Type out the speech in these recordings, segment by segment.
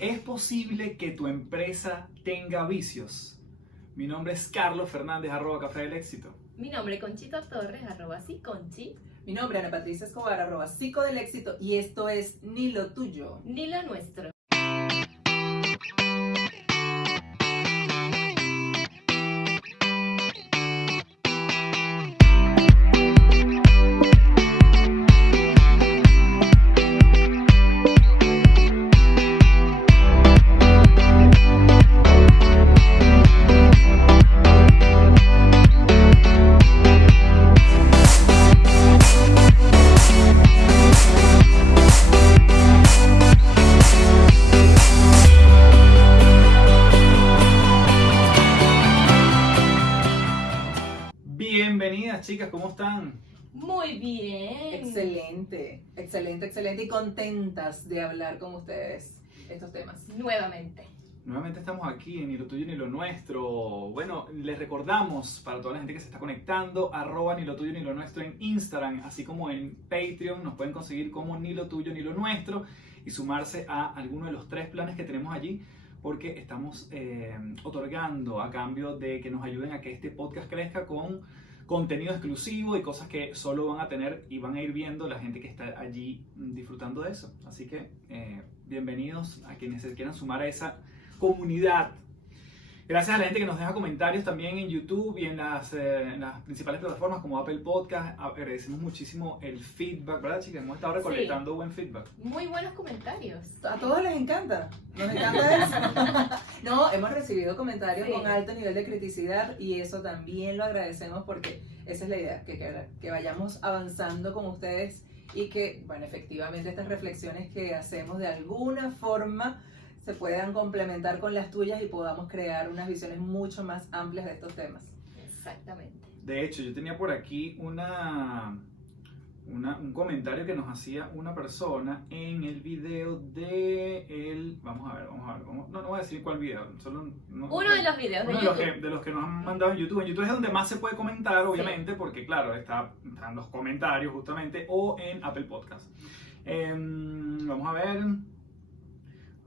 ¿Es posible que tu empresa tenga vicios? Mi nombre es Carlos Fernández, @Café del Éxito. Mi nombre es Conchita Torres, @Siconchi. Mi nombre es Ana Patricia Escobar, @Psico del Éxito, y esto es Ni lo tuyo. Ni lo nuestro. Bienvenidas, chicas, ¿cómo están? Muy bien. Excelente, excelente, excelente, y contentas de hablar con ustedes estos temas. Nuevamente. Nuevamente estamos aquí en Ni lo tuyo ni lo nuestro. Bueno, les recordamos para toda la gente que se está conectando, @Ni lo tuyo ni lo nuestro en Instagram, así como en Patreon. Nos pueden conseguir como Ni lo tuyo ni lo nuestro y sumarse a alguno de los 3 planes que tenemos allí, porque estamos otorgando a cambio de que nos ayuden a que este podcast crezca con contenido exclusivo y cosas que solo van a tener y van a ir viendo la gente que está allí disfrutando de eso. Así que bienvenidos a quienes se quieran sumar a esa comunidad. Gracias a la gente que nos deja comentarios también en YouTube y en las principales plataformas como Apple Podcast. Agradecemos muchísimo el feedback, ¿verdad, chicas? Hemos estado recolectando buen feedback. Muy buenos comentarios. A todos les encanta, nos encanta eso. No, hemos recibido comentarios con alto nivel de criticidad y eso también lo agradecemos porque esa es la idea, que vayamos avanzando con ustedes y que, bueno, efectivamente estas reflexiones que hacemos de alguna forma se puedan complementar con las tuyas y podamos crear unas visiones mucho más amplias de estos temas. Exactamente. De hecho, yo tenía por aquí un comentario que nos hacía una persona en el video de el... Vamos a ver. No voy a decir cuál video. Uno de los videos de YouTube. De los que nos han mandado en YouTube. En YouTube es donde más se puede comentar, obviamente, porque claro, están los comentarios justamente, o en Apple Podcast.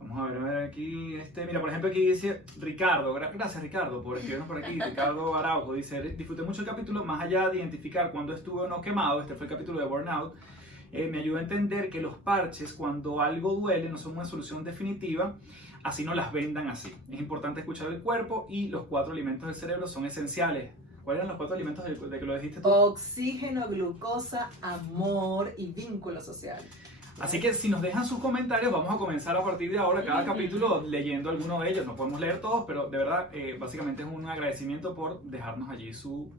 Vamos a ver aquí, mira, por ejemplo aquí dice Ricardo, gracias Ricardo por escribirnos por aquí. Ricardo Araujo dice: disfruté mucho el capítulo, más allá de identificar cuándo estuve o no quemado, este fue el capítulo de Burnout, me ayudó a entender que los parches, cuando algo duele, no son una solución definitiva, así no las vendan así. Es importante escuchar el cuerpo y los 4 alimentos del cerebro son esenciales. ¿Cuáles eran los 4 alimentos de que lo dijiste tú? Oxígeno, glucosa, amor y vínculo social. Así que si nos dejan sus comentarios, vamos a comenzar a partir de ahora cada capítulo leyendo alguno de ellos. No podemos leer todos, pero de verdad, básicamente es un agradecimiento por dejarnos allí su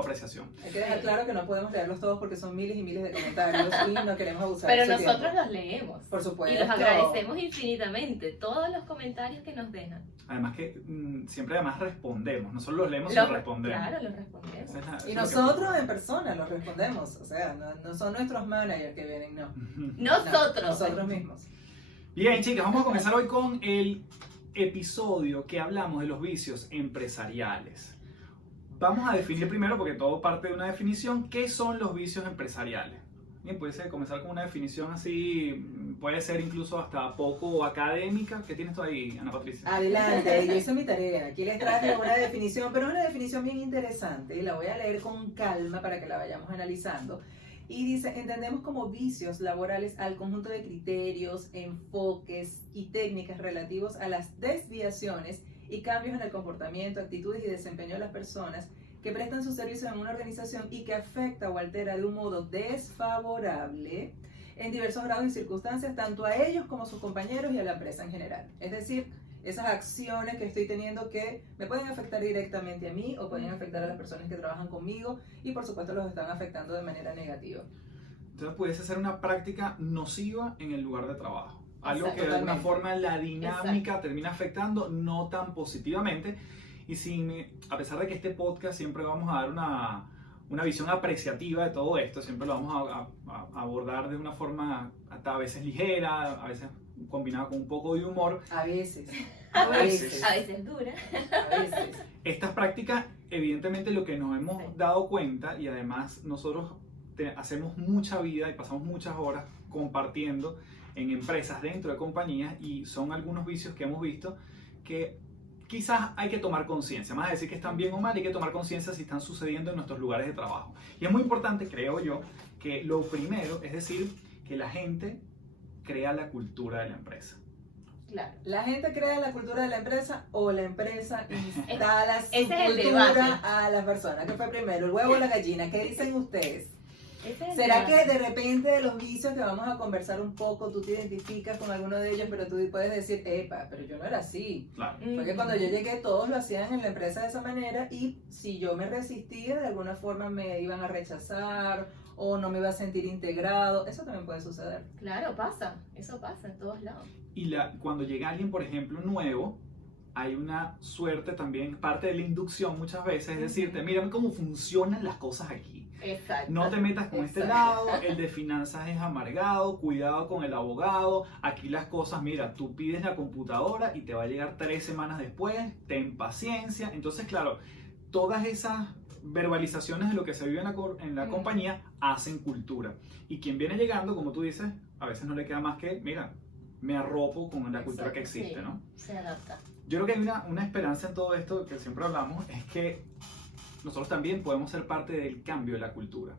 apreciación. Hay que dejar claro que no podemos leerlos todos porque son miles y miles de comentarios y no queremos abusar Pero de ese nosotros tiempo. los leemos. Por supuesto. Y los agradecemos infinitamente, todos los comentarios que nos dejan. Además que siempre respondemos, no solo los leemos, sino respondemos. Claro, los respondemos. Y nosotros en persona los respondemos, o sea, no son nuestros managers que vienen, no. Nosotros mismos. Bien, chicas, vamos a comenzar hoy con el episodio que hablamos de los vicios empresariales. Vamos a definir primero, porque todo parte de una definición, ¿qué son los vicios empresariales? Bien, puede comenzar con una definición así, puede ser incluso hasta poco académica. ¿Qué tienes tú ahí, Ana Patricia? Adelante, yo hice mi tarea. Aquí les traje una definición, pero es una definición bien interesante y la voy a leer con calma para que la vayamos analizando. Y dice: entendemos como vicios laborales al conjunto de criterios, enfoques y técnicas relativos a las desviaciones y cambios en el comportamiento, actitudes y desempeño de las personas que prestan sus servicios en una organización y que afecta o altera de un modo desfavorable en diversos grados y circunstancias tanto a ellos como a sus compañeros y a la empresa en general. Es decir, esas acciones que estoy teniendo que me pueden afectar directamente a mí o pueden afectar a las personas que trabajan conmigo y por supuesto los están afectando de manera negativa. Entonces pudiese ser una práctica nociva en el lugar de trabajo. Algo Exacto, que de alguna totalmente. forma la dinámica termina afectando no tan positivamente. Y a pesar de que este podcast siempre vamos a dar una visión apreciativa de todo esto, siempre lo vamos a abordar de una forma hasta a veces ligera, a veces combinado con un poco de humor. A veces. A veces dura. A veces. Estas prácticas, evidentemente, lo que nos hemos dado cuenta, y además nosotros hacemos mucha vida y pasamos muchas horas compartiendo en empresas, dentro de compañías, y son algunos vicios que hemos visto que quizás hay que tomar conciencia, más de decir que están bien o mal, hay que tomar conciencia si están sucediendo en nuestros lugares de trabajo. Y es muy importante, creo yo, que lo primero es decir que la gente crea la cultura de la empresa. Claro. ¿La gente crea la cultura de la empresa o la empresa instala su Ese es el cultura debate. a las personas? ¿Qué fue primero, el huevo o la gallina? ¿Qué dicen ustedes? Ese es el ¿Será que debate. de repente de los vicios que vamos a conversar un poco, tú te identificas con alguno de ellos, pero tú puedes decir, epa, pero yo no era así? Claro. Porque cuando yo llegué todos lo hacían en la empresa de esa manera y si yo me resistía de alguna forma me iban a rechazar o no me iba a sentir integrado. Eso también puede suceder. Claro, pasa. Eso pasa en todos lados. Y cuando llega alguien, por ejemplo, nuevo, hay una suerte también, parte de la inducción muchas veces, es decirte, mírame cómo funcionan las cosas aquí. Exacto. No te metas con este Exacto. lado, el de finanzas es amargado, cuidado con el abogado, aquí las cosas, mira, tú pides la computadora y te va a llegar 3 semanas después, ten paciencia. Entonces, claro, todas esas verbalizaciones de lo que se vive en la compañía hacen cultura. Y quien viene llegando, como tú dices, a veces no le queda más que, mira, me arropo con la cultura que existe, Sí, ¿no? se adapta. Yo creo que hay una esperanza en todo esto que siempre hablamos, es que nosotros también podemos ser parte del cambio de la cultura.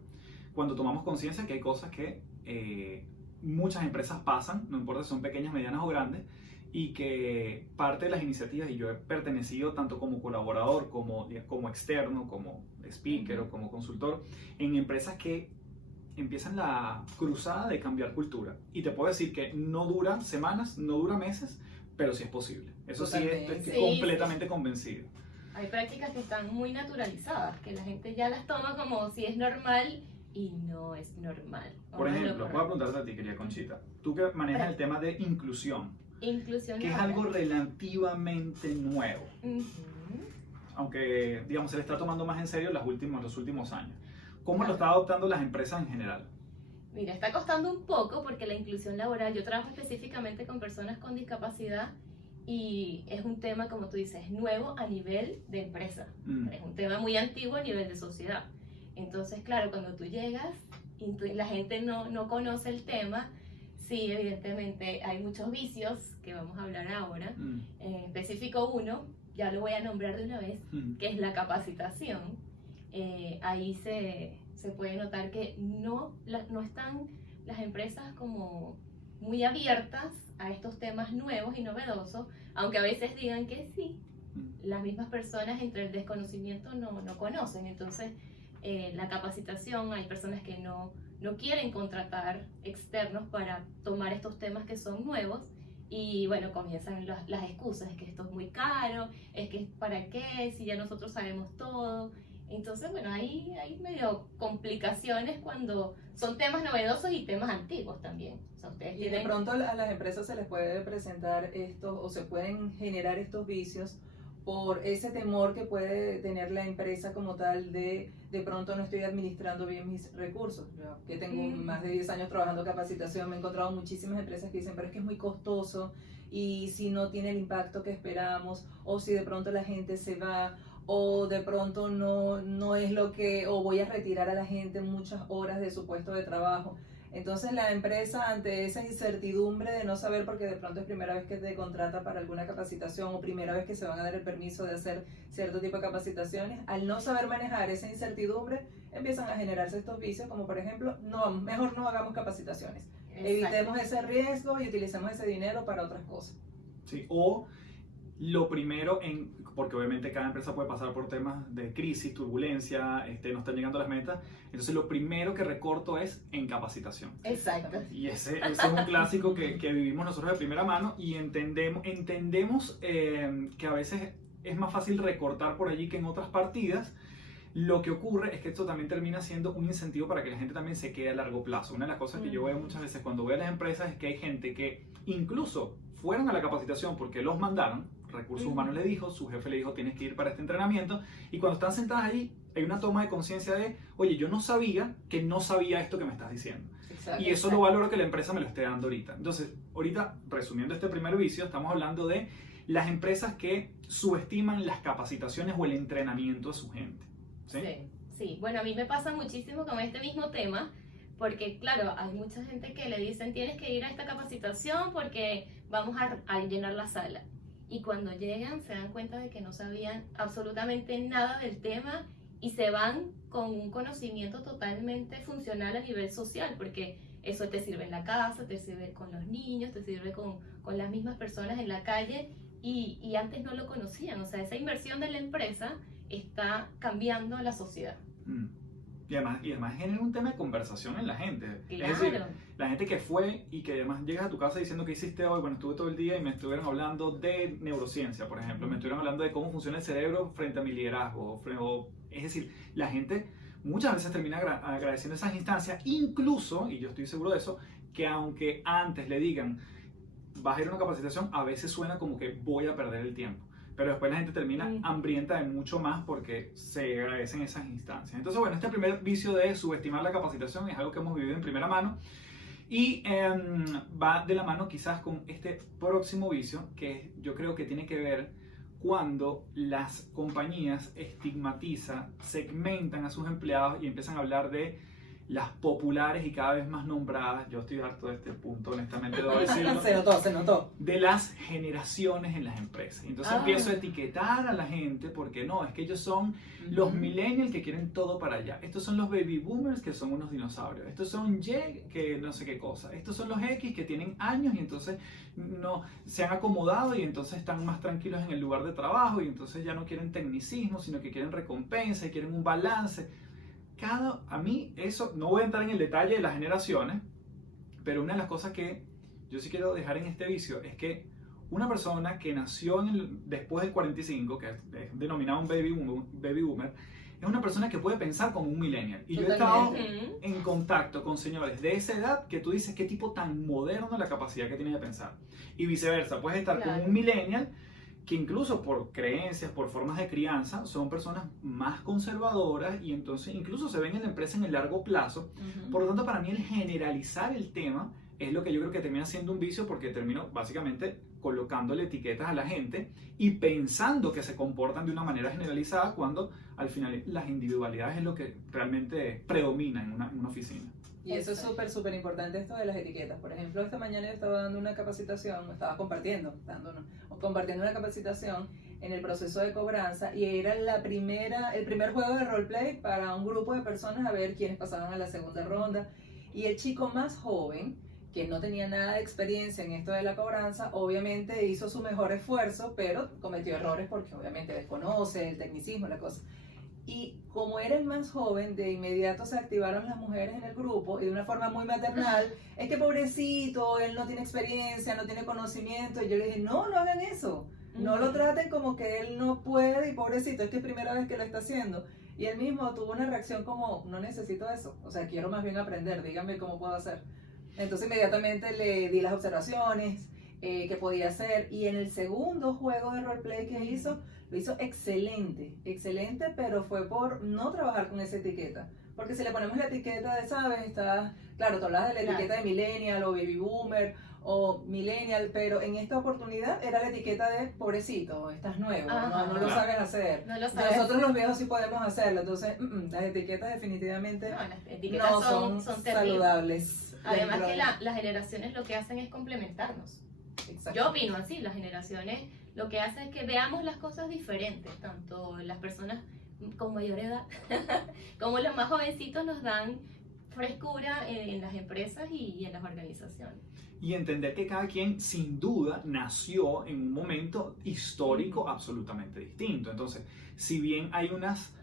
Cuando tomamos conciencia que hay cosas que muchas empresas pasan, no importa si son pequeñas, medianas o grandes, y que parte de las iniciativas, y yo he pertenecido tanto como colaborador, como externo, como speaker o como consultor, en empresas que empiezan la cruzada de cambiar cultura. Y te puedo decir que no dura semanas, no dura meses, pero sí es posible. Eso sí, Totalmente. estoy Sí, completamente convencido. Hay prácticas que están muy naturalizadas, que la gente ya las toma como si es normal y no es normal. Por ejemplo, voy a preguntarte a ti, querida Conchita, tú que manejas el tema de inclusión, Inclusión que es laboral. algo relativamente nuevo, Ujú. aunque digamos se le está tomando más en serio los últimos años. ¿Cómo lo Claro. están adoptando las empresas en general? Mira, está costando un poco porque la inclusión laboral, yo trabajo específicamente con personas con discapacidad y es un tema, como tú dices, nuevo a nivel de empresa. Mm. Es un tema muy antiguo a nivel de sociedad. Entonces, claro, cuando tú llegas y la gente no conoce el tema, sí, evidentemente hay muchos vicios que vamos a hablar ahora. Mm. En específico uno, ya lo voy a nombrar de una vez, Mm. que es la capacitación. Ahí se puede notar que no están las empresas como muy abiertas a estos temas nuevos y novedosos, aunque a veces digan que sí, las mismas personas entre el desconocimiento no conocen. Entonces, la capacitación, hay personas que no quieren contratar externos para tomar estos temas que son nuevos. Y bueno, comienzan las excusas, es que esto es muy caro, es que ¿para qué? Si ya nosotros sabemos todo. Entonces, bueno, hay medio complicaciones cuando son temas novedosos y temas antiguos también. O sea, ustedes Y de tienen... pronto a las empresas se les puede presentar estos o se pueden generar estos vicios por ese temor que puede tener la empresa como tal de pronto no estoy administrando bien mis recursos. Yo que tengo más de 10 años trabajando capacitación, me he encontrado muchísimas empresas que dicen, pero es que es muy costoso y si no tiene el impacto que esperamos o si de pronto la gente se va o de pronto no es lo que, o voy a retirar a la gente muchas horas de su puesto de trabajo. Entonces la empresa ante esa incertidumbre de no saber porque de pronto es primera vez que te contrata para alguna capacitación o primera vez que se van a dar el permiso de hacer cierto tipo de capacitaciones, al no saber manejar esa incertidumbre empiezan a generarse estos vicios como por ejemplo, mejor no hagamos capacitaciones, evitemos ese riesgo y utilicemos ese dinero para otras cosas. Sí, o lo primero, porque obviamente cada empresa puede pasar por temas de crisis, turbulencia, no están llegando a las metas, entonces lo primero que recorto es en capacitación. Exacto. Y ese es un clásico que vivimos nosotros de primera mano y entendemos que a veces es más fácil recortar por allí que en otras partidas. Lo que ocurre es que esto también termina siendo un incentivo para que la gente también se quede a largo plazo. Una de las cosas que yo veo muchas veces cuando veo a las empresas es que hay gente que incluso fueron a la capacitación porque los mandaron, Recursos Humanos le dijo, su jefe le dijo tienes que ir para este entrenamiento, y cuando están sentadas allí hay una toma de conciencia de, oye, yo no sabía que no sabía esto que me estás diciendo. Exacto. Y eso lo valoro que la empresa me lo esté dando ahorita. Entonces, ahorita, resumiendo este primer vicio, estamos hablando de las empresas que subestiman las capacitaciones o el entrenamiento a su gente. ¿Sí? Sí. Bueno, a mí me pasa muchísimo con este mismo tema, Porque claro, hay mucha gente que le dicen tienes que ir a esta capacitación porque vamos a llenar la sala. Y cuando llegan se dan cuenta de que no sabían absolutamente nada del tema y se van con un conocimiento totalmente funcional a nivel social, porque eso te sirve en la casa, te sirve con los niños, te sirve con las mismas personas en la calle y antes no lo conocían. O sea, esa inversión de la empresa está cambiando la sociedad. Y además genera un tema de conversación en la gente. Claro. Es decir, la gente que fue y que además llegas a tu casa diciendo que hiciste hoy, bueno, estuve todo el día y me estuvieron hablando de neurociencia, por ejemplo, me estuvieron hablando de cómo funciona el cerebro frente a mi liderazgo. Es decir, la gente muchas veces termina agradeciendo esas instancias, incluso, y yo estoy seguro de eso, que aunque antes le digan, vas a ir a una capacitación, a veces suena como que voy a perder el tiempo. Pero después la gente termina hambrienta de mucho más porque se agradecen esas instancias. Entonces, bueno, este primer vicio de subestimar la capacitación es algo que hemos vivido en primera mano y va de la mano quizás con este próximo vicio que yo creo que tiene que ver cuando las compañías estigmatizan, segmentan a sus empleados y empiezan a hablar de las populares y cada vez más nombradas, yo estoy harto de este punto, honestamente debo decirlo, Se notó. de las generaciones en las empresas. Entonces empiezo a etiquetar a la gente porque no, es que ellos son los millennials que quieren todo para allá. Estos son los baby boomers que son unos dinosaurios. Estos son Y que no sé qué cosa. Estos son los X que tienen años y entonces no se han acomodado y entonces están más tranquilos en el lugar de trabajo y entonces ya no quieren tecnicismo, sino que quieren recompensa y quieren un balance. A mí eso, no voy a entrar en el detalle de las generaciones, pero una de las cosas que yo sí quiero dejar en este vicio es que una persona que nació después del 45, que es denominado un baby boomer, es una persona que puede pensar como un millennial. Y Totalmente. yo he estado en contacto con señores de esa edad que tú dices qué tipo tan moderno la capacidad que tiene de pensar. Y viceversa, puedes estar con un millennial que incluso por creencias, por formas de crianza, son personas más conservadoras y entonces incluso se ven en la empresa en el largo plazo. Por lo tanto, para mí el generalizar el tema es lo que yo creo que termina siendo un vicio porque termino básicamente colocándole etiquetas a la gente y pensando que se comportan de una manera generalizada cuando al final las individualidades es lo que realmente predomina en una oficina. Y eso es súper importante, esto de las etiquetas. Por ejemplo, esta mañana yo estaba dando una capacitación, estaba compartiendo una capacitación en el proceso de cobranza y era el primer juego de roleplay para un grupo de personas a ver quiénes pasaban a la segunda ronda. Y el chico más joven, que no tenía nada de experiencia en esto de la cobranza, obviamente hizo su mejor esfuerzo, pero cometió errores porque obviamente desconoce el tecnicismo, la cosa. Y como era el más joven, de inmediato se activaron las mujeres en el grupo y de una forma muy maternal, es que pobrecito, él no tiene experiencia, no tiene conocimiento. Y yo le dije, no hagan eso, no lo traten como que él no puede y pobrecito, es que es primera vez que lo está haciendo. Y él mismo tuvo una reacción como, no necesito eso, o sea, quiero más bien aprender, díganme cómo puedo hacer. Entonces inmediatamente le di las observaciones que podía hacer y en el segundo juego de roleplay que hizo, lo hizo excelente, pero fue por no trabajar con esa etiqueta. Porque si le ponemos la etiqueta de, ¿sabes? Claro, tú hablas de la etiqueta de millennial o baby boomer o millennial, pero en esta oportunidad era la etiqueta de pobrecito, estás nuevo, no lo sabes hacer. No lo sabes. Nosotros los viejos sí podemos hacerlo, entonces las etiquetas definitivamente las etiquetas son saludables. Además que las generaciones lo que hacen es complementarnos. Exacto. Yo opino así, las generaciones lo que hacen es que veamos las cosas diferentes, tanto las personas con mayor edad como los más jovencitos nos dan frescura en las empresas y en las organizaciones. Y entender que cada quien sin duda nació en un momento histórico absolutamente distinto. Entonces, si bien hay unas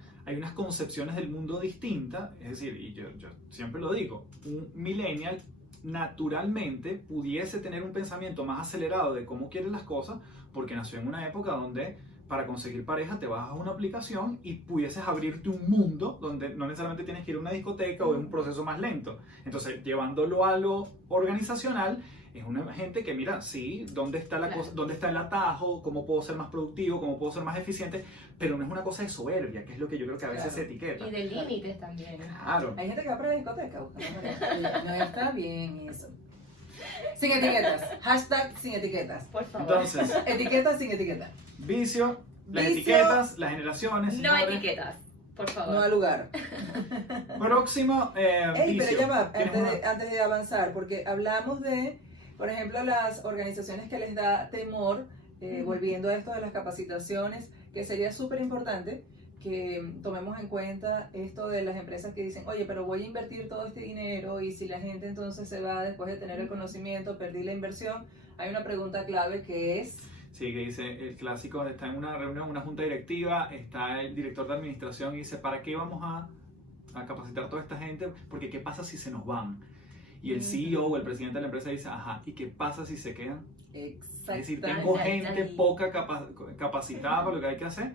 concepciones del mundo distintas, es decir, y yo siempre lo digo, un millennial naturalmente pudiese tener un pensamiento más acelerado de cómo quiere las cosas porque nació en una época donde para conseguir pareja te vas a una aplicación y pudieses abrirte un mundo donde no necesariamente tienes que ir a una discoteca o es un proceso más lento. Entonces, llevándolo a lo organizacional, es una gente que mira, sí, dónde está la cosa, dónde está el atajo, cómo puedo ser más productivo, cómo puedo ser más eficiente, pero no es una cosa de soberbia, que es lo que yo creo que a veces se etiqueta. Y de límites también. Claro. Hay gente que va para la discoteca buscando. No está bien eso. Sin etiquetas. Hashtag sin etiquetas. Por favor. Entonces, Etiquetas sin etiquetas. vicio, las Vicio, etiquetas, las generaciones. No señores. etiquetas. por favor. No al lugar. Próximo Ey, vicio. pero ya va, ¿Tienes antes de avanzar, porque hablamos de, por ejemplo, las organizaciones que les da temor, volviendo a esto de las capacitaciones, que sería súper importante que tomemos en cuenta esto de las empresas que dicen, oye, pero voy a invertir todo este dinero y si la gente entonces se va después de tener el conocimiento, perdí la inversión, hay una pregunta clave que es... Sí, que dice el clásico, está en una reunión, una junta directiva, está el director de administración y dice, ¿para qué vamos a capacitar a toda esta gente? Porque ¿qué pasa si se nos van? Y el CEO o el presidente de la empresa dice, ajá, ¿y qué pasa si se quedan? Es decir, tengo gente poca capacitada para lo que hay que hacer.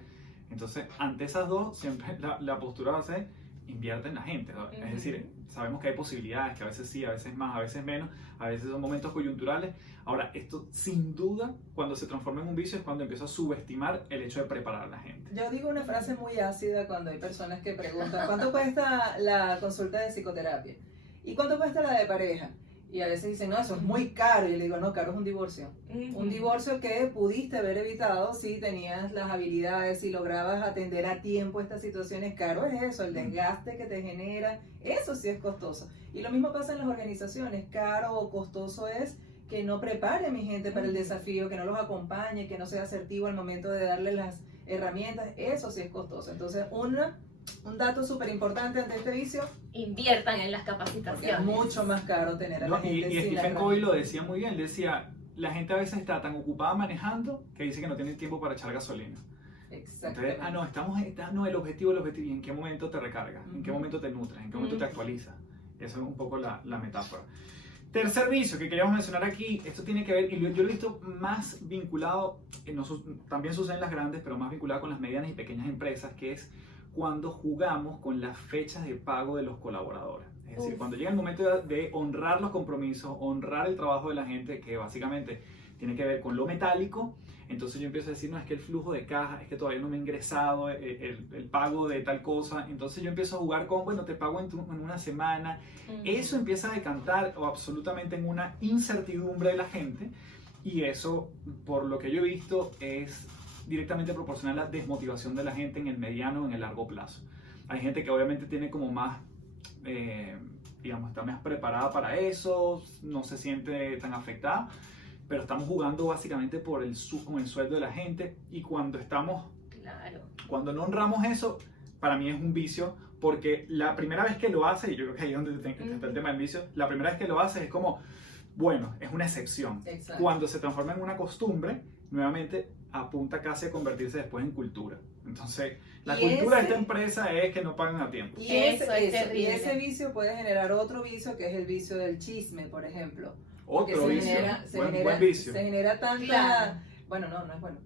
Entonces, ante esas dos, siempre la postura va a ser, invierte en la gente, ¿no? Es decir, sabemos que hay posibilidades, que a veces sí, a veces más, a veces menos, a veces son momentos coyunturales. Ahora, esto sin duda, cuando se transforma en un vicio, es cuando empiezo a subestimar el hecho de preparar a la gente. Yo digo una frase muy ácida cuando hay personas que preguntan, ¿cuánto cuesta la consulta de psicoterapia? ¿Y cuánto cuesta la de pareja? Y a veces dicen, no, eso es muy caro. Y yo le digo, no, caro es un divorcio. Un divorcio que pudiste haber evitado si tenías las habilidades, si lograbas atender a tiempo estas situaciones. Caro es eso, el desgaste que te genera. Eso sí es costoso. Y lo mismo pasa en las organizaciones. Caro o costoso es que no prepare a mi gente para el desafío, que no los acompañe, que no sea asertivo al momento de darle las herramientas. Eso sí es costoso. Entonces, un dato súper importante ante este vicio, inviertan en las porque capacitaciones. es mucho más caro tener a la gente Y sin la Stephen herramienta. Covey lo decía muy bien, decía, la gente a veces está tan ocupada manejando que dice que no tiene tiempo para echar gasolina. Exactamente. Entonces, no, el objetivo, ¿y en qué momento te recargas? ¿En qué momento te nutres? ¿En qué momento te actualizas? Esa es un poco la metáfora. Tercer vicio que queríamos mencionar aquí, esto tiene que ver, y yo lo he visto más vinculado, también sucede en las grandes, pero más vinculado con las medianas y pequeñas empresas, que es cuando jugamos con las fechas de pago de los colaboradores. Es decir, cuando llega el momento de honrar los compromisos, honrar el trabajo de la gente, que básicamente tiene que ver con lo metálico, entonces yo empiezo a decir, no, es que el flujo de caja, es que todavía no me ha ingresado el pago de tal cosa, entonces yo empiezo a jugar con, bueno, te pago en una semana. Eso empieza a decantar absolutamente en una incertidumbre de la gente, y eso, por lo que yo he visto, es directamente proporcional a la desmotivación de la gente en el mediano o en el largo plazo. Hay gente que obviamente tiene como más, digamos, está más preparada para eso, no se siente tan afectada, pero estamos jugando básicamente con el sueldo de la gente, y cuando no honramos eso, para mí es un vicio, porque la primera vez que lo hace, y yo creo que ahí es donde está el tema del vicio, la primera vez que lo hace es como, bueno, es una excepción. Exacto. Cuando se transforma en una costumbre, nuevamente apunta casi a convertirse después en cultura. Entonces, la cultura de esta empresa es que no pagan a tiempo. Y Eso es terrible. ese vicio puede generar otro vicio, que es el vicio del chisme, por ejemplo. Otro se vicio, buen vicio. Se genera tanta... Claro. Bueno, no es bueno.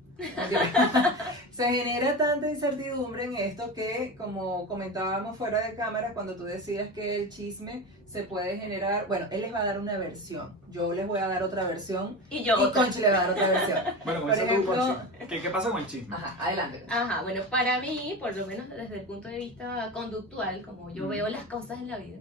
Se genera tanta incertidumbre en esto que, como comentábamos fuera de cámara, cuando tú decías que el chisme se puede generar... Bueno, él les va a dar una versión, yo les voy a dar otra versión, Y yo otra. Conchi le va a dar otra versión. Bueno, Por comienza tú, ejemplo- Conchi. ¿Qué pasa con el chisme? Ajá, adelante. Ajá, bueno, para mí, por lo menos desde el punto de vista conductual, como yo veo las cosas en la vida,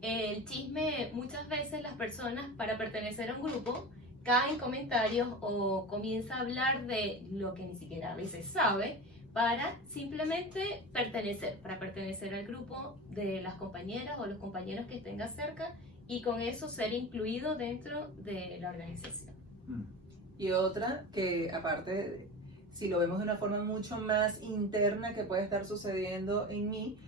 el chisme, muchas veces las personas, para pertenecer a un grupo, caen comentarios o comienza a hablar de lo que ni siquiera a veces sabe, para simplemente para pertenecer al grupo de las compañeras o los compañeros que tenga cerca, y con eso ser incluido dentro de la organización. Y otra que, aparte, si lo vemos de una forma mucho más interna que puede estar sucediendo en mí,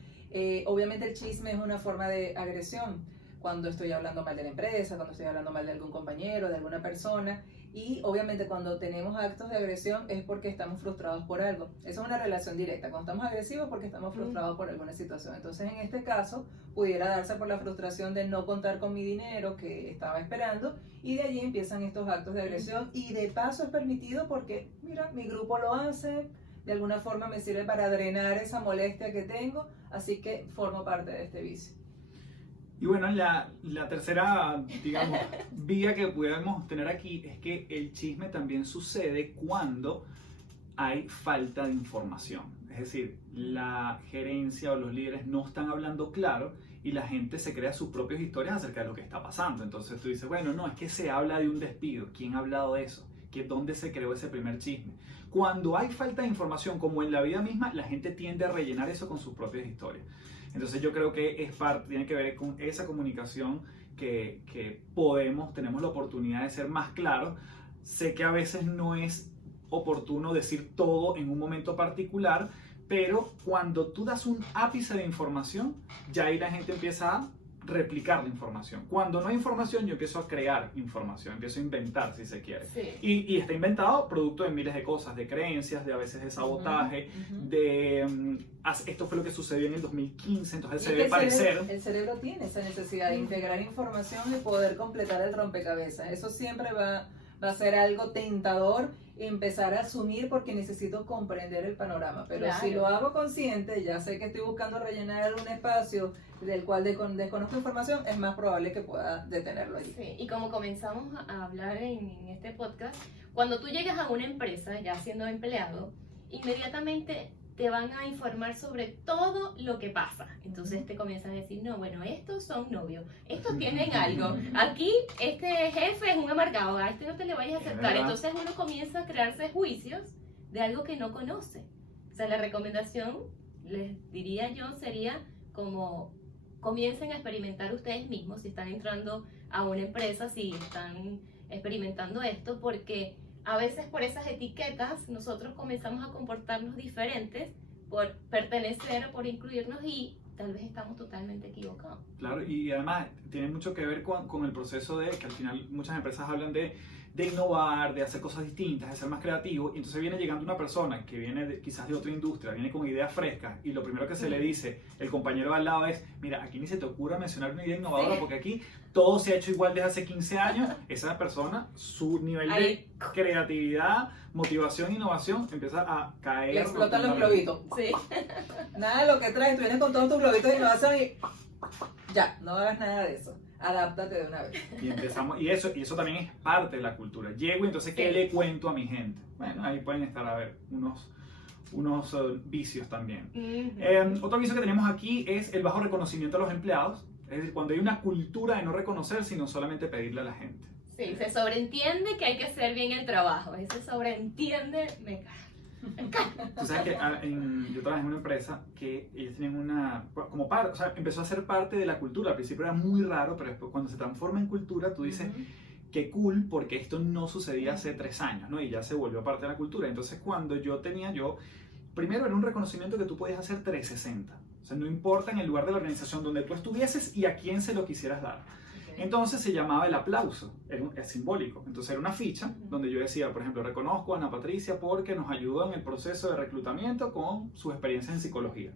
obviamente el chisme es una forma de agresión. Cuando estoy hablando mal de la empresa, cuando estoy hablando mal de algún compañero, de alguna persona, y obviamente cuando tenemos actos de agresión es porque estamos frustrados por algo. Esa es una relación directa. Cuando estamos agresivos es porque estamos frustrados por alguna situación. Entonces, en este caso, pudiera darse por la frustración de no contar con mi dinero que estaba esperando, y de allí empiezan estos actos de agresión, y de paso es permitido porque, mira, mi grupo lo hace, de alguna forma me sirve para drenar esa molestia que tengo, así que formo parte de este vicio. Y bueno, la tercera, digamos, vía que podemos tener aquí es que el chisme también sucede cuando hay falta de información. Es decir, la gerencia o los líderes no están hablando claro y la gente se crea sus propias historias acerca de lo que está pasando. Entonces tú dices, bueno, no, es que se habla de un despido. ¿Quién ha hablado de eso? dónde se creó ese primer chisme. Cuando hay falta de información, como en la vida misma, la gente tiende a rellenar eso con sus propias historias. Entonces yo creo que tiene que ver con esa comunicación que tenemos la oportunidad de ser más claros. Sé que a veces no es oportuno decir todo en un momento particular, pero cuando tú das un ápice de información, ya ahí la gente empieza a replicar la información. Cuando no hay información, yo empiezo a crear información, empiezo a inventar, si se quiere. Sí. Y está inventado producto de miles de cosas, de creencias, de a veces de sabotaje, de esto fue lo que sucedió en el 2015, entonces se debe parecer. El cerebro tiene esa necesidad de integrar información y poder completar el rompecabezas. Eso siempre va a ser algo tentador, empezar a asumir porque necesito comprender el panorama, pero claro. Si lo hago consciente, ya sé que estoy buscando rellenar un espacio del cual desconozco información, es más probable que pueda detenerlo allí. Sí, y como comenzamos a hablar en este podcast, cuando tú llegas a una empresa ya siendo empleado, inmediatamente te van a informar sobre todo lo que pasa. Entonces te comienzan a decir, no, bueno, estos son novios, estos tienen algo, aquí este jefe es un amargado, a este no te le vayas a aceptar. Entonces uno comienza a crearse juicios de algo que no conoce. O sea, la recomendación, les diría yo, sería como comiencen a experimentar ustedes mismos si están entrando a una empresa, si están experimentando esto, porque a veces por esas etiquetas nosotros comenzamos a comportarnos diferentes por pertenecer, por incluirnos y tal vez estamos totalmente equivocados. Claro, y además tiene mucho que ver con el proceso de que al final muchas empresas hablan de innovar, de hacer cosas distintas, de ser más creativo, y entonces viene llegando una persona que viene quizás de otra industria, viene con ideas frescas, y lo primero que se le dice el compañero al lado es, mira, aquí ni se te ocurra mencionar una idea innovadora, porque aquí todo se ha hecho igual desde hace 15 años, esa persona, su nivel de creatividad, motivación, innovación, empieza a caer. Le explotan los globitos. Sí. Nada de lo que traes, tú vienes con todos tus globitos de innovación y ya, no hagas nada de eso. Adáptate de una vez. Y empezamos, y eso también es parte de la cultura. Llego y entonces, ¿qué le cuento a mi gente? Bueno, ahí pueden estar, a ver, unos vicios también. Otro vicio que tenemos aquí es el bajo reconocimiento a los empleados. Es decir, cuando hay una cultura de no reconocer, sino solamente pedirle a la gente. Sí, se sobreentiende que hay que hacer bien el trabajo. Ese sobreentiende me cae. Tú sabes que yo trabajé en una empresa que ellos tenían o sea, empezó a ser parte de la cultura. Al principio era muy raro, pero después cuando se transforma en cultura, tú dices, qué cool, porque esto no sucedía hace 3 años, ¿no? Y ya se volvió parte de la cultura. Entonces cuando primero era un reconocimiento que tú podías hacer 360. O sea, no importa en el lugar de la organización donde tú estuvieses y a quién se lo quisieras dar. Entonces se llamaba el aplauso, es simbólico. Entonces era una ficha donde yo decía, por ejemplo, reconozco a Ana Patricia porque nos ayudó en el proceso de reclutamiento con sus experiencias en psicología.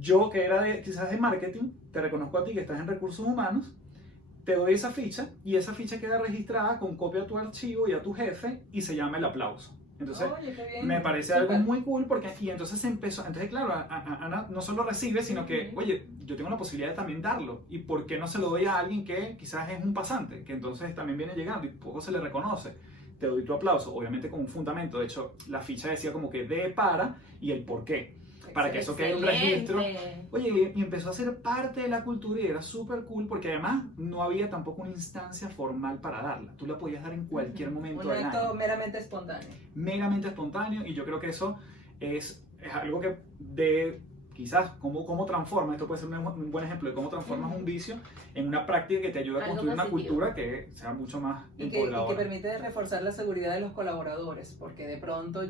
Yo, que era quizás de marketing, te reconozco a ti que estás en recursos humanos, te doy esa ficha y esa ficha queda registrada con copia a tu archivo y a tu jefe y se llama el aplauso. Entonces, me parece algo muy cool porque aquí entonces claro, Ana no solo recibe, sino que, oye, yo tengo la posibilidad de también darlo. ¿Y por qué no se lo doy a alguien que quizás es un pasante, que entonces también viene llegando y poco se le reconoce? Te doy tu aplauso, obviamente con un fundamento. De hecho, la ficha decía como que de, para y el por qué. Para que eso quede un registro. Oye, y empezó a ser parte de la cultura y era súper cool porque además no había tampoco una instancia formal para darla. Tú la podías dar en cualquier momento del año. Un acto meramente espontáneo. Meramente espontáneo, y yo creo que eso es algo que quizás cómo transforma, esto puede ser un buen ejemplo de cómo transformas un vicio en una práctica que te ayuda a construir una cultura que sea mucho más empoderadora. Y que permite reforzar la seguridad de los colaboradores, porque de pronto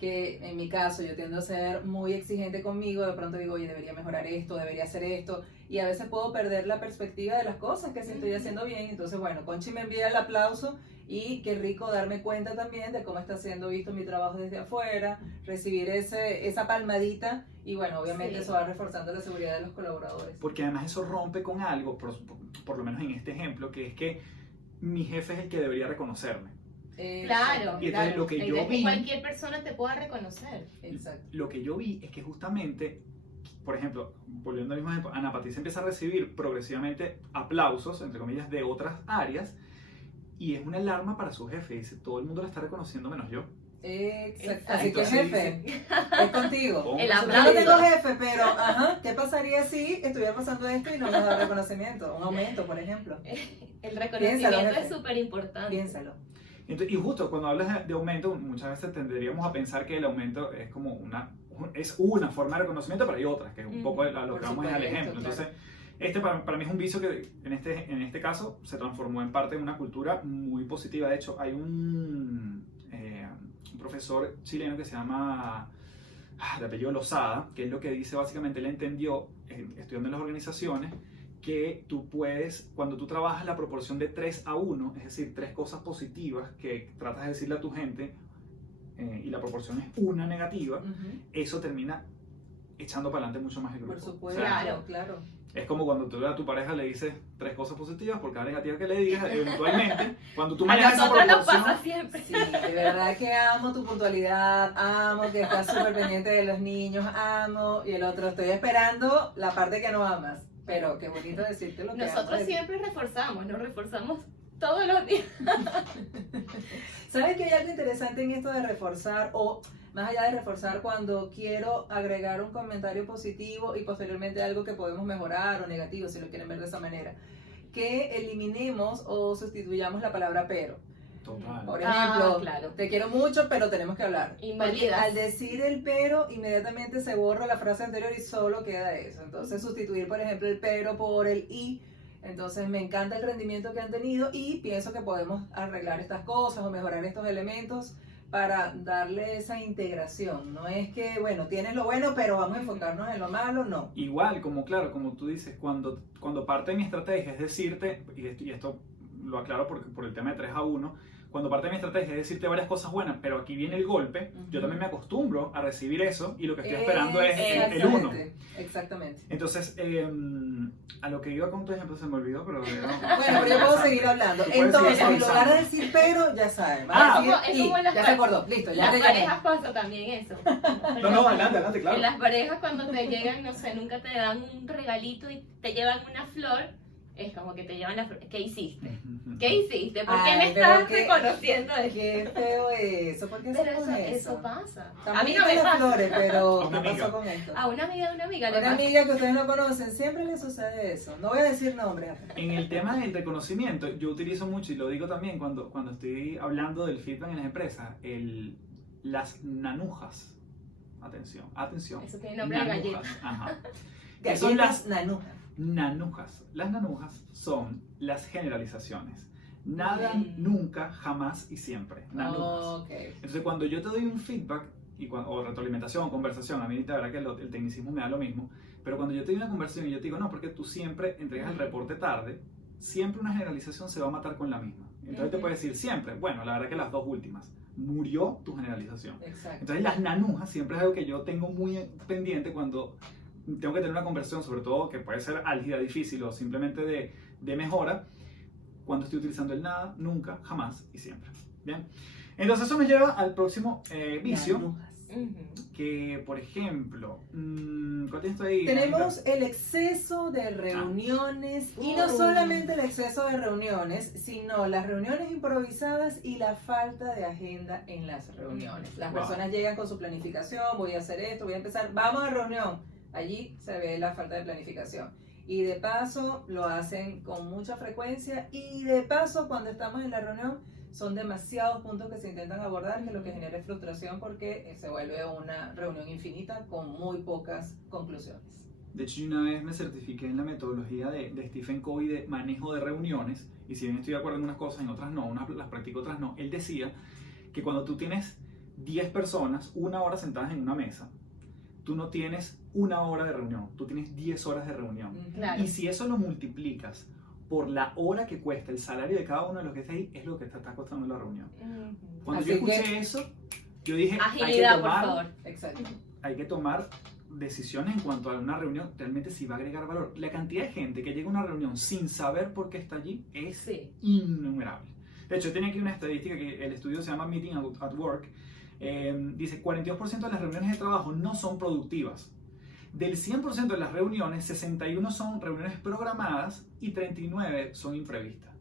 que en mi caso yo tiendo a ser muy exigente conmigo, de pronto digo, oye, debería mejorar esto, debería hacer esto, y a veces puedo perder la perspectiva de las cosas que sí estoy haciendo bien. Entonces, bueno, Conchi me envía el aplauso y qué rico darme cuenta también de cómo está siendo visto mi trabajo desde afuera, recibir esa palmadita, y bueno, obviamente eso va reforzando la seguridad de los colaboradores. Porque además eso rompe con algo, por lo menos en este ejemplo, que es que mi jefe es el que debería reconocerme. Claro, y entonces lo que yo vi, cualquier persona te pueda reconocer. Exacto. Lo que yo vi es que justamente, por ejemplo, volviendo al mismo ejemplo, Ana Patricia empieza a recibir progresivamente aplausos, entre comillas, de otras áreas, y es una alarma para su jefe. Dice, todo el mundo la está reconociendo menos yo. Exacto. Así que jefe, es contigo. El Yo aplauso. no tengo jefe, pero ¿qué pasaría si estuviera pasando esto y no me da reconocimiento? Un aumento, por ejemplo. El reconocimiento Piénsalo, es súper importante. Piénsalo. Y justo cuando hablas de aumento, muchas veces tenderíamos a pensar que el aumento es como una forma de reconocimiento, pero hay otras, que es un poco a lo que vamos en el ejemplo. Entonces, este para mí es un vicio que en este caso se transformó en parte de una cultura muy positiva. De hecho, hay un profesor chileno que se llama, de apellido Lozada, que es lo que dice básicamente, él entendió, estudiando en las organizaciones, que tú puedes, cuando tú trabajas la proporción de 3-1, es decir, 3 cosas positivas que tratas de decirle a tu gente, y la proporción es una negativa, eso termina echando para adelante mucho más el grupo. Por supuesto, O sea, claro. es como cuando tú a tu pareja le dices 3 cosas positivas por cada negativa que le digas, eventualmente, cuando tú manejas esa nosotros nos proporción... pasa siempre. Sí, de verdad que amo tu puntualidad, amo que estás súper pendiente de los niños, amo, y el otro, estoy esperando la parte que no amas. Pero qué bonito decirte lo que Nosotros amas. siempre nos reforzamos todos los días. ¿Sabes que hay algo interesante en esto de reforzar, o más allá de reforzar, cuando quiero agregar un comentario positivo y posteriormente algo que podemos mejorar o negativo, si lo quieren ver de esa manera? Que eliminemos o sustituyamos la palabra pero. Total. Por ejemplo, claro. te quiero mucho, pero tenemos que hablar. Porque Invalidas. al decir el pero, inmediatamente se borra la frase anterior y solo queda eso. Entonces, sustituir, por ejemplo, el pero por el y. Entonces, me encanta el rendimiento que han tenido y pienso que podemos arreglar estas cosas o mejorar estos elementos para darle esa integración. No es que, bueno, tienes lo bueno, pero vamos a enfocarnos en lo malo, no. Igual, como tú dices, cuando parte de mi estrategia es decirte, y esto lo aclaro por el tema de 3-1, cuando parte de mi estrategia es decirte varias cosas buenas, pero aquí viene el golpe, yo también me acostumbro a recibir eso y lo que estoy esperando es el 1. Exactamente. Entonces, a lo que iba con tu ejemplo se me olvidó, pero... Bueno, pero yo puedo seguir hablando. Tú puedes Entonces, seguir en lugar de decir pero, ya saben. Es como en las ya se acordó, listo, ya Las te llamé. parejas pasa también eso. No, adelante, claro. En las parejas cuando te llegan, no sé, nunca te dan un regalito y te llevan una flor, es como que te llevan la flor. ¿Qué hiciste? ¿Qué hiciste? ¿Por qué Ay, me pero estás qué- reconociendo eso? Qué feo eso, ¿por qué Pero hacemos eso pasa. Están A mí no me bonitas las pasa. flores, pero A una ¿qué pasó amiga. con esto? A una amiga le Una pasa. amiga que ustedes no conocen, siempre le sucede eso. No voy a decir nombres. En el tema del reconocimiento, yo utilizo mucho, y lo digo también cuando estoy hablando del feedback en las empresas, las nanujas. Atención. Eso tiene nombre de galleta. Nanujas, ajá. ¿Qué son las nanujas? nanujas? Las nanujas son las generalizaciones. Nada, Mm. nunca, jamás y siempre. Nanujas. Ok. Entonces, cuando yo te doy un feedback, o retroalimentación, conversación, a mí la verdad que el tecnicismo me da lo mismo, pero cuando yo te doy una conversación y yo te digo, no, porque tú siempre entregas el reporte tarde, siempre una generalización se va a matar con la misma. Entonces te puedes decir siempre, bueno, la verdad que las 2 últimas, murió tu generalización. Exacto. Entonces las nanujas siempre es algo que yo tengo muy pendiente cuando tengo que tener una conversación, sobre todo que puede ser álgida, difícil o simplemente de mejora, cuando estoy utilizando el nada, nunca, jamás y siempre. Bien. Entonces eso me lleva al próximo vicio, Nanujas. que por ejemplo, ¿cuál tienes tú ahí? Tenemos el exceso de reuniones y no solamente el exceso de reuniones, sino las reuniones improvisadas y la falta de agenda en las reuniones. Las Wow. personas llegan con su planificación, voy a hacer esto, voy a empezar, vamos a reunión. Allí se ve la falta de planificación. Y de paso lo hacen con mucha frecuencia y de paso cuando estamos en la reunión son demasiados puntos que se intentan abordar que lo que genera es frustración porque se vuelve una reunión infinita con muy pocas conclusiones. De hecho, yo una vez me certifiqué en la metodología de Stephen Covey de manejo de reuniones, y si bien estoy de acuerdo en unas cosas, en otras no, unas las practico, otras no. Él decía que cuando tú tienes 10 personas, 1 hora sentadas en una mesa, tú no tienes 1 hora de reunión, tú tienes 10 horas de reunión. Claro. Y si eso lo multiplicas por la hora que cuesta el salario de cada uno de los que está ahí, es lo que te está costando la reunión. Cuando Así yo escuché que- eso, yo dije, Agilidad, por favor. Exacto. hay que tomar decisiones en cuanto a una reunión, realmente si va a agregar valor. La cantidad de gente que llega a una reunión sin saber por qué está allí es Sí. innumerable. De hecho, tenía aquí una estadística que el estudio se llama Meeting at Work. Dice 42% de las reuniones de trabajo no son productivas. Del 100% de las reuniones, 61 son reuniones programadas y 39 son imprevistas.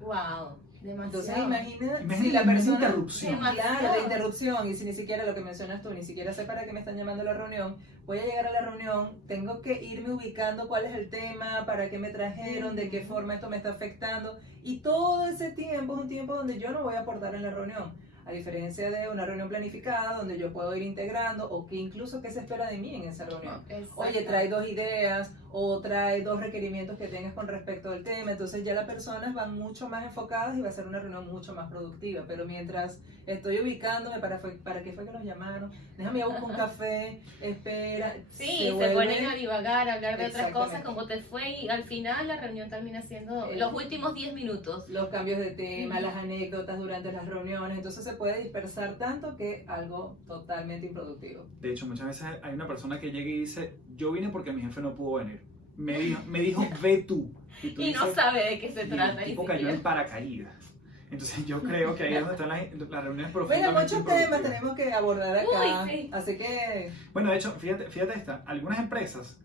Wow. Entonces Demasiado. imagina si la una persona... interrupción. Demasiado. Claro, de interrupción, y si ni siquiera lo que mencionas tú, ni siquiera sé para qué me están llamando a la reunión, voy a llegar a la reunión, tengo que irme ubicando cuál es el tema, para qué me trajeron, de qué forma esto me está afectando, y todo ese tiempo es un tiempo donde yo no voy a aportar en la reunión, a diferencia de una reunión planificada donde yo puedo ir integrando, o que incluso qué se espera de mí en esa reunión. Oye, trae 2 ideas, o trae 2 requerimientos que tengas con respecto al tema, entonces ya las personas van mucho más enfocadas y va a ser una reunión mucho más productiva, pero mientras estoy ubicándome para qué fue que nos llamaron, déjame ir a buscar un café, espera. Sí, se vuelve- ponen a divagar, a hablar de otras Exactamente. cosas, cómo te fue, y al final la reunión termina siendo los últimos 10 minutos. Los cambios de tema, las anécdotas durante las reuniones, entonces se puede dispersar tanto que algo totalmente improductivo. De hecho, muchas veces hay una persona que llega y dice, yo vine porque mi jefe no pudo venir. Me dijo, ve tú. tú Y no dices, sabe de qué se y trata. el ni tipo cayó siquiera. en paracaídas. Entonces yo creo que ahí es donde están las reuniones Bueno, profundamente muchos temas improductivas. tenemos que abordar acá, Uy, sí. así que Bueno, de hecho, fíjate esta, algunas empresas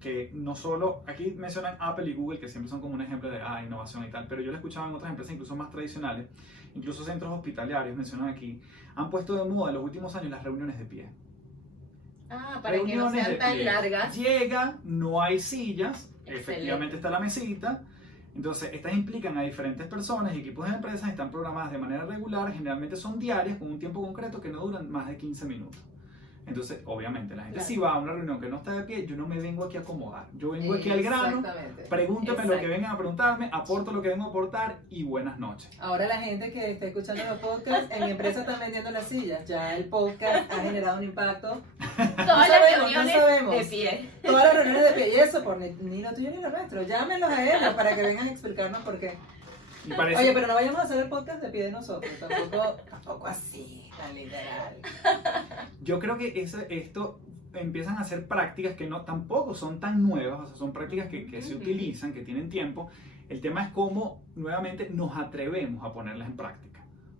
que no solo, aquí mencionan Apple y Google, que siempre son como un ejemplo de innovación y tal, pero yo lo he escuchado en otras empresas incluso más tradicionales, incluso centros hospitalarios, mencionan aquí, han puesto de moda en los últimos años las reuniones de pie. Ah, para que no Reuniones de sean tan pie. largas. Llega, no hay sillas, Excelente. efectivamente está la mesita. Entonces, estas implican a diferentes personas y equipos de empresas, están programadas de manera regular, generalmente son diarias, con un tiempo concreto que no duran más de 15 minutos. Entonces, obviamente, la gente Claro. si va a una reunión que no está de pie, yo no me vengo aquí a acomodar. Yo vengo aquí al grano, exactamente. pregúntame lo Exacto. que vengan a preguntarme, aporto lo que vengo a aportar y buenas noches. Ahora la gente que está escuchando los podcasts, en mi empresa están vendiendo las sillas, ya el podcast ha generado un impacto. Todas las sabemos, reuniones no sabemos. de pie. Todas las reuniones de pie, y eso por ni lo tuyo ni lo nuestro, llámenlos a ellos para que vengan a explicarnos por qué. Y parece, Oye, pero no vayamos a hacer el podcast de pie de nosotros, tampoco así, tan literal. yo creo que esto empiezan a ser prácticas que no tampoco son tan nuevas, o sea, son prácticas que se utilizan, que tienen tiempo. El tema es cómo nuevamente nos atrevemos a ponerlas en práctica.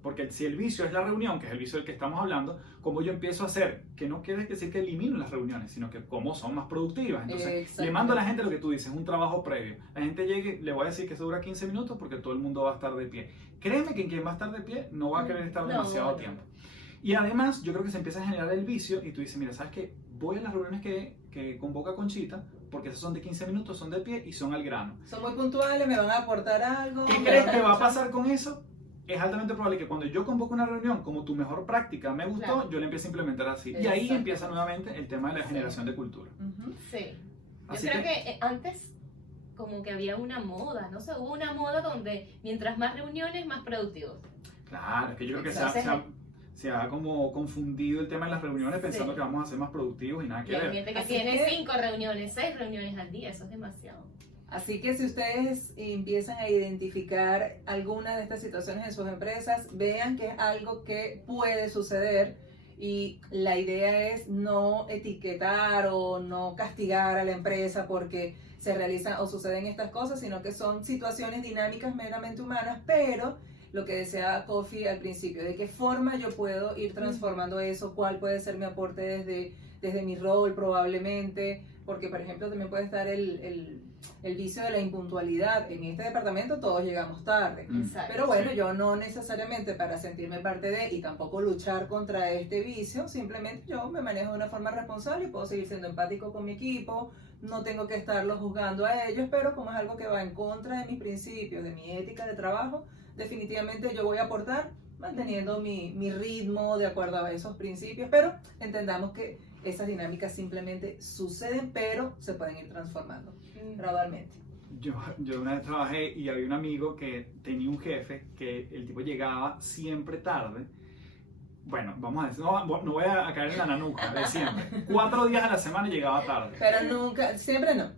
Porque si el vicio es la reunión, que es el vicio del que estamos hablando, ¿cómo yo empiezo a hacer? Que no quiere decir que elimino las reuniones, sino que cómo son más productivas. Entonces, Exacto. le mando a la gente lo que tú dices, un trabajo previo. La gente llegue, le voy a decir que eso dura 15 minutos porque todo el mundo va a estar de pie. Créeme que quien va a estar de pie no va a querer estar No, demasiado no. tiempo. Y además, yo creo que se empieza a generar el vicio y tú dices, mira, ¿sabes qué? Voy a las reuniones que convoca Conchita, porque esas son de 15 minutos, son de pie y son al grano. Son muy puntuales, me van a aportar algo. ¿Qué me crees van que va a escuchar. pasar con eso? Es altamente probable que cuando yo convoco una reunión, como tu mejor práctica me gustó, Claro. yo la empiezo a implementar así. Y ahí Exacto. empieza nuevamente el tema de la Sí. generación de cultura. Ujú. Sí. Yo Así creo que antes como que había una moda, no sé, hubo una moda donde mientras más reuniones, más productivos. claro, es que yo creo que Entonces, se ha como confundido el tema de las reuniones pensando Sí. que vamos a ser más productivos y nada que Y hay ver. gente que Así tiene que- 5 reuniones, 6 reuniones al día, eso es demasiado. Así que si ustedes empiezan a identificar alguna de estas situaciones en sus empresas, vean que es algo que puede suceder y la idea es no etiquetar o no castigar a la empresa porque se realizan o suceden estas cosas, sino que son situaciones dinámicas meramente humanas, pero lo que decía Kofi al principio, de qué forma yo puedo ir transformando eso, cuál puede ser mi aporte desde mi rol probablemente, porque por ejemplo también puede estar el vicio de la impuntualidad. En este departamento todos llegamos tarde. Exacto. Pero bueno, yo no necesariamente para sentirme parte de y tampoco luchar contra este vicio, simplemente yo me manejo de una forma responsable y puedo seguir siendo empático con mi equipo, no tengo que estarlo juzgando a ellos, pero como es algo que va en contra de mis principios, de mi ética de trabajo, definitivamente yo voy a aportar manteniendo mi ritmo de acuerdo a esos principios, pero entendamos que esas dinámicas simplemente suceden, pero se pueden ir transformando gradualmente. Yo una vez trabajé y había un amigo que tenía un jefe que el tipo llegaba siempre tarde. Bueno, vamos a decir, no voy a caer en la nanuca de siempre. 4 días a la semana llegaba tarde. Pero nunca, siempre no.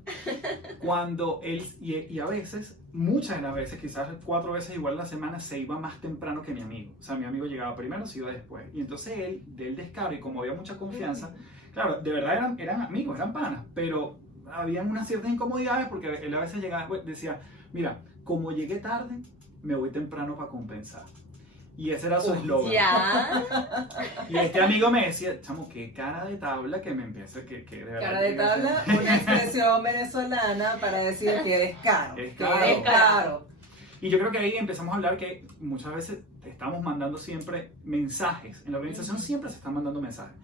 Cuando él, y a veces, muchas de las veces, quizás 4 veces igual a la semana, se iba más temprano que mi amigo. O sea, mi amigo llegaba primero, se iba después. Y entonces él, del descaro, y como había mucha confianza, claro, de verdad eran amigos, eran panas, pero habían unas ciertas incomodidades porque él a veces llegaba, decía, mira, como llegué tarde, me voy temprano para compensar. Y ese era su eslogan. Ya. Y este amigo me decía, chamo, qué cara de tabla que me empieza, que de verdad. Cara de tabla, una expresión venezolana para decir que eres caro. Es que caro. eres caro. Y yo creo que ahí empezamos a hablar que muchas veces te estamos mandando siempre mensajes. En la organización siempre se están mandando mensajes.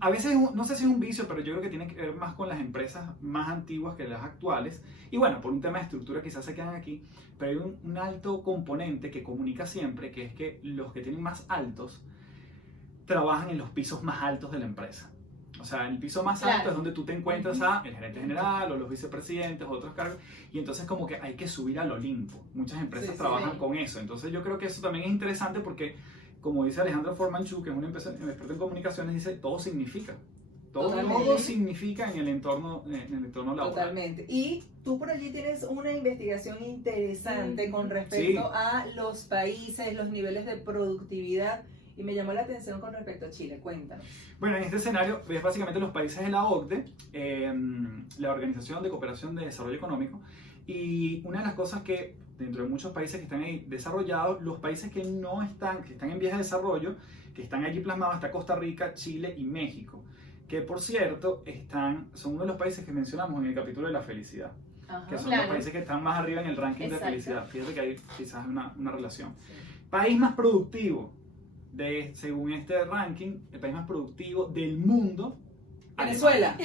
A veces, no sé si es un vicio, pero yo creo que tiene que ver más con las empresas más antiguas que las actuales. Y bueno, por un tema de estructura quizás se quedan aquí, pero hay un alto componente que comunica siempre, que es que los que tienen más altos trabajan en los pisos más altos de la empresa. O sea, en el piso más alto es donde tú te encuentras a el gerente general o los vicepresidentes o otros cargos, y entonces como que hay que subir al Olimpo. Muchas empresas trabajan con eso. Entonces yo creo que eso también es interesante porque, como dice Alejandro Formanchuk, que es un experto en comunicaciones, dice, todo significa. Todo significa en el entorno laboral. Totalmente. Y tú por allí tienes una investigación interesante con respecto a los países, los niveles de productividad. Y me llamó la atención con respecto a Chile. Cuéntanos. Bueno, en este escenario es básicamente los países de la OCDE, la Organización de Cooperación de Desarrollo Económico. Y una de las cosas que, dentro de muchos países que están ahí desarrollados, los países que no están, que están en vías de desarrollo, que están allí plasmados, está Costa Rica, Chile y México. Que por cierto, son uno de los países que mencionamos en el capítulo de la felicidad. Ajá, que son los países que están más arriba en el ranking de felicidad. Fíjate que hay quizás una relación. País más productivo. Según este ranking, el país más productivo del mundo. Venezuela.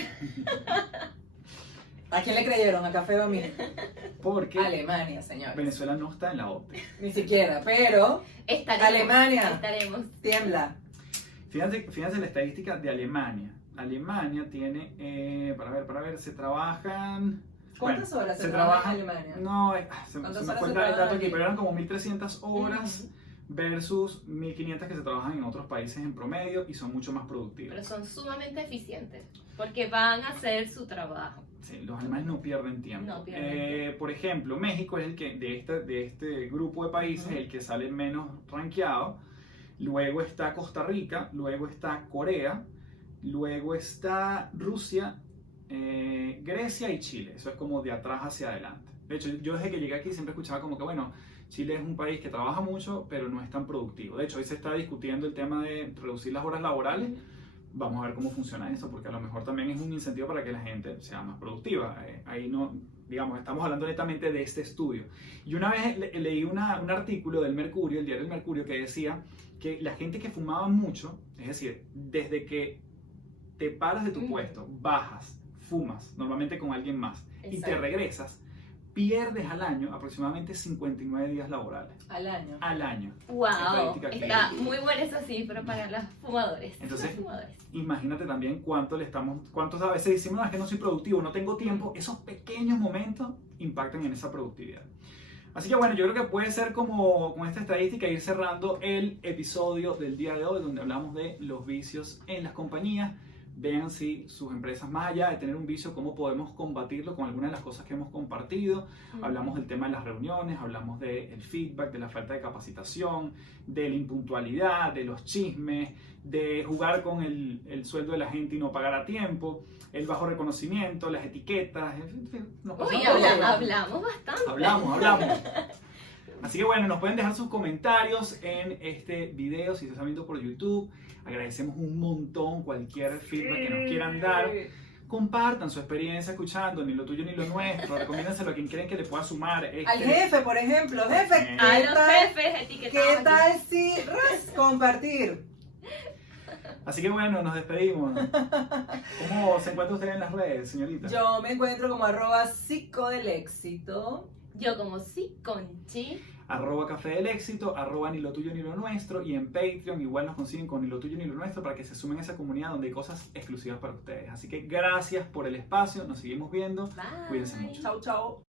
¿A quién le creyeron? ¿A Café o a mí? Porque Alemania, señor. Venezuela no está en la OCDE. Ni siquiera, pero Alemania tiembla. Fíjate la estadística de Alemania. Alemania tiene, para ver, se trabajan... ¿Cuántas horas se trabajan en Alemania? No, se me fue el dato aquí, pero eran como 1.300 horas. Versus 1.500 que se trabajan en otros países en promedio y son mucho más productivos. Pero son sumamente eficientes porque van a hacer su trabajo. Sí, los alemanes no pierden tiempo. Por ejemplo, México es el que de este grupo de países el que sale menos rankeado. Luego está Costa Rica, luego está Corea, luego está Rusia, Grecia y Chile. Eso es como de atrás hacia adelante. De hecho, yo desde que llegué aquí siempre escuchaba como que, bueno, Chile es un país que trabaja mucho, pero no es tan productivo. De hecho, hoy se está discutiendo el tema de reducir las horas laborales. Vamos a ver cómo funciona eso, porque a lo mejor también es un incentivo para que la gente sea más productiva. Ahí no, digamos, estamos hablando netamente de este estudio. Y una vez leí un artículo del Mercurio, el diario El Mercurio, que decía que la gente que fumaba mucho, es decir, desde que te paras de tu puesto, bajas, fumas, normalmente con alguien más, y te regresas, pierdes al año aproximadamente 59 días laborales. Al año. Al año. ¡Wow! Está muy buena esa cifra para los fumadores. Entonces, imagínate también cuántos a veces decimos, no, es que no soy productivo, no tengo tiempo. Esos pequeños momentos impactan en esa productividad. Así que bueno, yo creo que puede ser como con esta estadística ir cerrando el episodio del día de hoy, donde hablamos de los vicios en las compañías. Vean si sus empresas, más allá de tener un vicio, cómo podemos combatirlo con algunas de las cosas que hemos compartido. Hablamos del tema de las reuniones, hablamos del feedback, de la falta de capacitación, de la impuntualidad, de los chismes, de jugar con el sueldo de la gente y no pagar a tiempo, el bajo reconocimiento, las etiquetas. Hablamos bastante. Hablamos. Así que bueno, nos pueden dejar sus comentarios en este video si se están viendo por YouTube. Agradecemos un montón cualquier feedback que nos quieran dar. Compartan su experiencia escuchando Ni lo tuyo ni lo nuestro. Recomiéndenselo a quien creen que le pueda sumar. Al jefe, por ejemplo. Jefe, a los jefes etiquetados. ¿Qué tal si compartir? Así que bueno, nos despedimos. ¿Cómo se encuentra usted en las redes, señorita? Yo me encuentro como @psicodelexito. Yo como Conchi. @Café del Éxito, @Ni lo tuyo ni lo nuestro, y en Patreon igual nos consiguen con Ni lo tuyo ni lo nuestro para que se sumen a esa comunidad donde hay cosas exclusivas para ustedes. Así que gracias por el espacio, nos seguimos viendo. Bye. Cuídense mucho. Chau, chau.